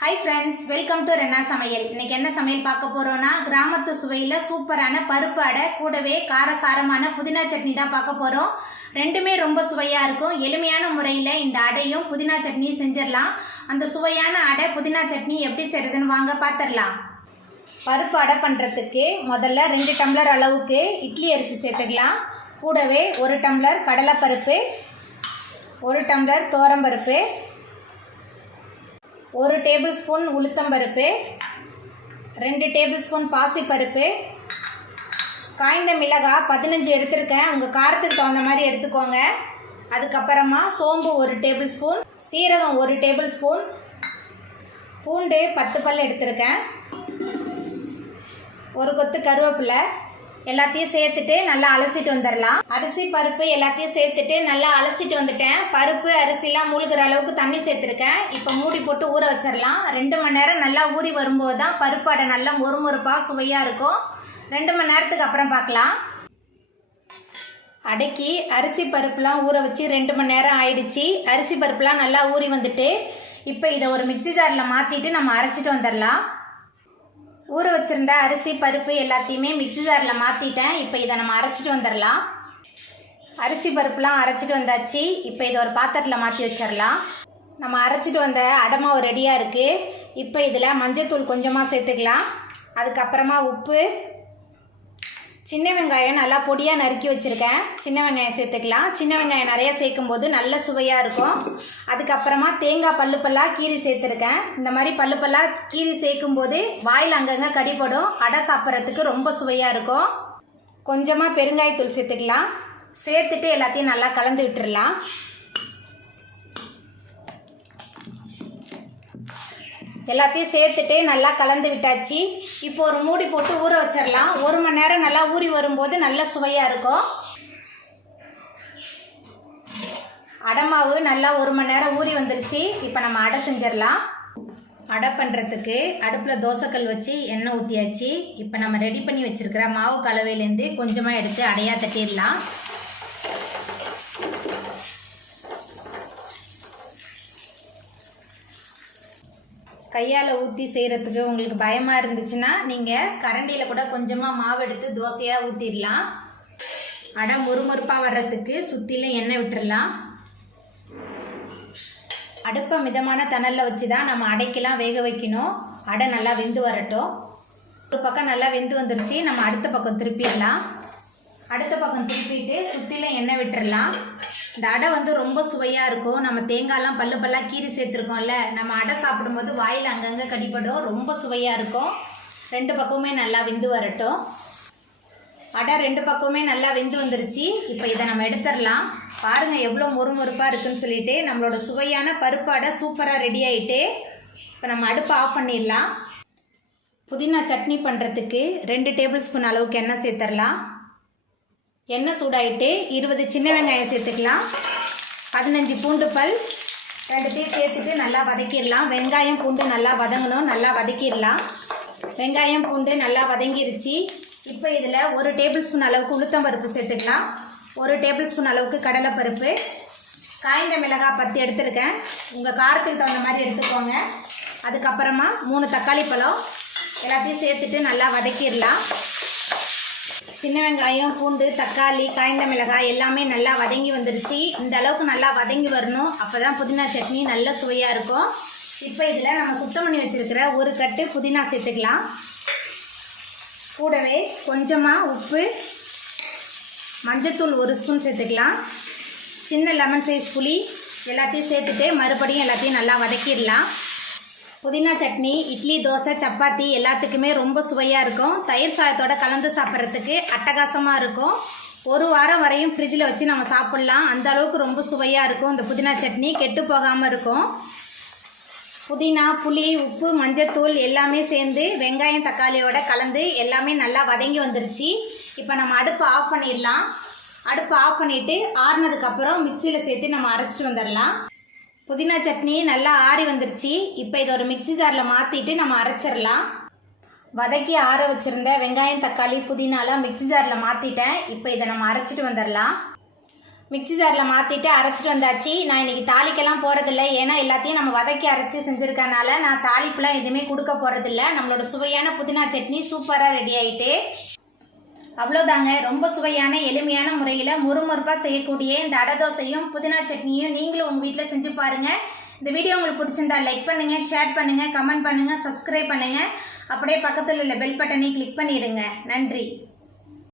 Hi friends welcome to रेन्ना समयल इनके என்ன சமையல் பார்க்க போறோம்னா கிராமத்து சுவையில சூப்பரான பருப்பு அடை கூடவே காரசாரமான புதினா சட்னி தான் பார்க்க போறோம். ரெண்டுமே ரொம்ப சுவையா இருக்கும். எளிமையான முறையில் இந்த அடையும் புதினா சட்னி செஞ்சிரலாம். அந்த சுவையான அடை புதினா சட்னி எப்படி செய்யறதுன்னு வாங்க பார்த்துடலாம். பருப்பு அடை பண்ணுறதுக்கு முதல்ல 2 டம்ளர் அளவுக்கு இட்லி அரிசி சேர்த்துக்கலாம். கூடவே 1 டம்ளர் கடலைப்பருப்பு, 1 டம்ளர் துவரம்பருப்பு, 1 டேபிள் ஸ்பூன் உளுத்தம்பருப்பு, 2 டேபிள் ஸ்பூன் பாசிப்பருப்பு, காய்ந்த மிளகாய் 15 எடுத்திருக்கேன். உங்கள் காரத்துக்கு தகுந்த மாதிரி எடுத்துக்கோங்க. அதுக்கப்புறமா சோம்பு 1 டேபிள் ஸ்பூன், சீரகம் 1 டேபிள் ஸ்பூன், பூண்டு 10 பல் எடுத்திருக்கேன், 1 கொத்து கருவேப்பிலை எல்லாத்தையும் சேர்த்துட்டு நல்லா அலசிட்டு வந்துடலாம். அரிசி பருப்பு எல்லாத்தையும் சேர்த்துட்டு நல்லா அலசிட்டு வந்துட்டேன். பருப்பு அரிசிலாம் மூழ்கிற அளவுக்கு தண்ணி சேர்த்துருக்கேன். இப்போ மூடி போட்டு ஊற வச்சிடலாம். 2 மணி நேரம் நல்லா ஊறி வரும்போது தான் பருப்பு அடை நல்லா மொறுமொறுப்பாக சுவையாக இருக்கும். 2 மணி நேரத்துக்கு அப்புறம் பார்க்கலாம். அடைக்கி அரிசி பருப்புலாம் ஊற வச்சு 2 மணி நேரம் ஆயிடுச்சு. அரிசி பருப்புலாம் நல்லா ஊறி வந்துட்டு இப்போ இதை ஒரு மிக்சி ஜாரில் மாற்றிட்டு நம்ம அரைச்சிட்டு வந்துடலாம். ஊற வச்சுருந்த அரிசி பருப்பு எல்லாத்தையுமே மிக்சி ஜாரில் மாற்றிட்டேன். இப்போ இதை நம்ம அரைச்சிட்டு வந்துடலாம். அரிசி பருப்புலாம் அரைச்சிட்டு வந்தாச்சு. இப்போ இதை ஒரு பாத்திரத்தில் மாற்றி வச்சிடலாம். நம்ம அரைச்சிட்டு வந்த அடமாவு ரெடியாக இருக்குது. இப்போ இதில் மஞ்சள்தூள் கொஞ்சமாக சேர்த்துக்கலாம். அதுக்கப்புறமா உப்பு, சின்ன வெங்காயம் நல்லா பொடியாக நறுக்கி வச்சுருக்கேன். சின்ன வெங்காயம் சேர்த்துக்கலாம். சின்ன வெங்காயம் நிறையா சேர்க்கும்போது நல்ல சுவையாக இருக்கும். அதுக்கப்புறமா தேங்காய் பல்லாக கீரி சேர்த்துருக்கேன். இந்த மாதிரி பல்லாக கீரி சேர்க்கும்போது வாயில் அங்கங்கே கடிப்படும். அடை சாப்பிட்றதுக்கு ரொம்ப சுவையாக இருக்கும். கொஞ்சமாக பெருங்காயத்தூள் சேர்த்துக்கலாம். சேர்த்துட்டு எல்லாத்தையும் நல்லா கலந்து விட்டுடலாம். எல்லாத்தையும் சேர்த்துட்டு நல்லா கலந்து விட்டாச்சு. இப்போ ஒரு மூடி போட்டு ஊற வச்சிடலாம். 1 மணி நேரம் நல்லா ஊறி வரும்போது நல்ல சுவையாக இருக்கும். அடைமாவு நல்லா 1 மணி நேரம் ஊறி வந்துருச்சு. இப்போ நம்ம அடை செஞ்சிடலாம். அடை பண்ணுறதுக்கு அடுப்பில் தோசைக்கல் வச்சு எண்ணெய் ஊற்றியாச்சு. இப்போ நம்ம ரெடி பண்ணி வச்சுருக்கிற மாவு கலவையிலேருந்து கொஞ்சமாக எடுத்து அடையாக தட்டிடலாம். கையால் ஊற்றி செய்கிறதுக்கு உங்களுக்கு பயமாக இருந்துச்சுன்னா நீங்கள் கரண்டியில் கூட கொஞ்சமாக மாவு எடுத்து தோசையாக ஊற்றிடலாம். அடை மொறுமொறுப்பாக வர்றதுக்கு சுற்றிலும் எண்ணெய் விட்டுடலாம். அடுப்பை மிதமான தணலில் வச்சு தான் நம்ம அடைக்கெல்லாம் வேக வைக்கணும். அடை நல்லா வெந்து வரட்டும். ஒரு பக்கம் நல்லா வெந்து வந்துருச்சு. நம்ம அடுத்த பக்கம் திருப்பிடலாம். அடுத்த பக்கம் திருப்பிட்டு சுற்றிலும் எண்ணெய் விட்டுடலாம். இந்த அடை ரொம்ப ரொம்ப இருக்கும். நம்ம தேங்காயெலாம் பல்லாக கீரி சேர்த்துருக்கோம்ல, நம்ம அடை சாப்பிடும்போது வாயில் அங்கங்கே கடிப்படும். ரொம்ப சுவையாக இருக்கும். 2 பக்கமுமே நல்லா வெந்து வரட்டும். அடை 2 பக்கமுமே நல்லா வெந்து வந்துருச்சு. இப்போ இதை நம்ம எடுத்துடலாம். பாருங்கள் எவ்வளோ மொறுமொறுப்பாக இருக்குன்னு சொல்லிட்டு நம்மளோட சுவையான பருப்பு அடை சூப்பராக ரெடி ஆகிட்டு இப்போ நம்ம அடுப்பை ஆஃப் பண்ணிடலாம். புதினா சட்னி பண்ணுறதுக்கு 2 டேபிள் ஸ்பூன் அளவுக்கு எண்ணெய் சேர்த்துடலாம். எண்ணெய் சூடாயிட்டு 20 சின்ன வெங்காயம் சேர்த்துக்கலாம். 15 பூண்டு பல் 2த்தையும் சேர்த்துட்டு நல்லா வதக்கிடலாம். வெங்காயம் பூண்டு நல்லா வதங்கணும். நல்லா வதக்கிடலாம். வெங்காயம் பூண்டு நல்லா வதங்கிருச்சு. இப்போ இதில் 1 டேபிள் ஸ்பூன் அளவுக்கு உளுத்தம்பருப்பு சேர்த்துக்கலாம். 1 டேபிள் ஸ்பூன் அளவுக்கு கடலைப்பருப்பு, காய்ந்த மிளகாய் 10 எடுத்துருக்கேன். உங்கள் காரத்துக்கு தகுந்த மாதிரி எடுத்துக்கோங்க. அதுக்கப்புறமா 3 தக்காளி பழம் எல்லாத்தையும் சேர்த்துட்டு நல்லா வதக்கிடலாம். சின்ன வெங்காயம், பூண்டு, தக்காளி, காய்ந்த மிளகாய் எல்லாமே நல்லா வதங்கி வந்துருச்சு. இந்த அளவுக்கு நல்லா வதங்கி வரணும். அப்போ தான் புதினா சட்னி நல்ல சுவையாக இருக்கும். இப்போ இதில் நம்ம சுத்தம் பண்ணி வச்சுருக்கிற 1 கட்டு புதினா சேர்த்துக்கலாம். கூடவே கொஞ்சமாக உப்பு, மஞ்சத்தூள் 1 ஸ்பூன் சேர்த்துக்கலாம். சின்ன லெமன் சைஸ் புளி எல்லாத்தையும் சேர்த்துட்டு மறுபடியும் எல்லாத்தையும் நல்லா வதக்கிடலாம். புதினா சட்னி இட்லி, தோசை, சப்பாத்தி எல்லாத்துக்குமே ரொம்ப சுவையாக இருக்கும். தயிர் சாதத்தோடு கலந்து சாப்பிட்றதுக்கு அட்டகாசமாக இருக்கும். 1 வாரம் வரையும் ஃப்ரிட்ஜில் வச்சு நம்ம சாப்பிட்லாம். அந்த அளவுக்கு ரொம்ப சுவையாக இருக்கும். இந்த புதினா சட்னி கெட்டு போகாமல் இருக்கும். புதினா, புளி, உப்பு, மஞ்சத்தூள் எல்லாமே சேர்ந்து வெங்காயம் தக்காளியோட கலந்து எல்லாமே நல்லா வதங்கி வந்துருச்சு. இப்போ நம்ம அடுப்பை ஆஃப் பண்ணிடலாம். அடுப்பை ஆஃப் பண்ணிவிட்டு ஆறுனதுக்கப்புறம் மிக்சியில் சேர்த்து நம்ம அரைச்சிட்டு வந்துடலாம். புதினா சட்னி நல்லா ஆறி வந்துருச்சு. இப்போ இதை ஒரு மிக்சி ஜாரில் மாற்றிட்டு நம்ம அரைச்சிடலாம். வதக்கி ஆற வச்சுருந்த வெங்காயம், தக்காளி, புதினாலாம் மிக்சி ஜாரில் மாற்றிட்டேன். இப்போ இதை நம்ம அரைச்சிட்டு வந்துடலாம். மிக்ஸி ஜாரில் மாற்றிட்டு அரைச்சிட்டு வந்தாச்சு. நான் இன்றைக்கி தாளிக்கெல்லாம் போகிறதில்ல, ஏன்னா எல்லாத்தையும் நம்ம வதக்கி அரைச்சி செஞ்சுருக்கனால நான் தாளிப்புலாம் எதுவுமே கொடுக்க போகிறதில்ல. நம்மளோட சுவையான புதினா சட்னி சூப்பராக ரெடி ஆகிட்டு அவ்வளோதாங்க. ரொம்ப சுவையான எளிமையான முறையில் முறுமுறுப்பாக செய்யக்கூடிய இந்த அடை தோசையும் புதினா சட்னியும் நீங்களும் உங்கள் வீட்டில் செஞ்சு பாருங்கள். இந்த வீடியோ உங்களுக்கு பிடிச்சிருந்தா லைக் பண்ணுங்கள், ஷேர் பண்ணுங்கள், கமெண்ட் பண்ணுங்கள், சப்ஸ்கிரைப் பண்ணுங்கள். அப்படியே பக்கத்தில் உள்ள பெல் பட்டனை கிளிக் பண்ணிடுங்க. நன்றி.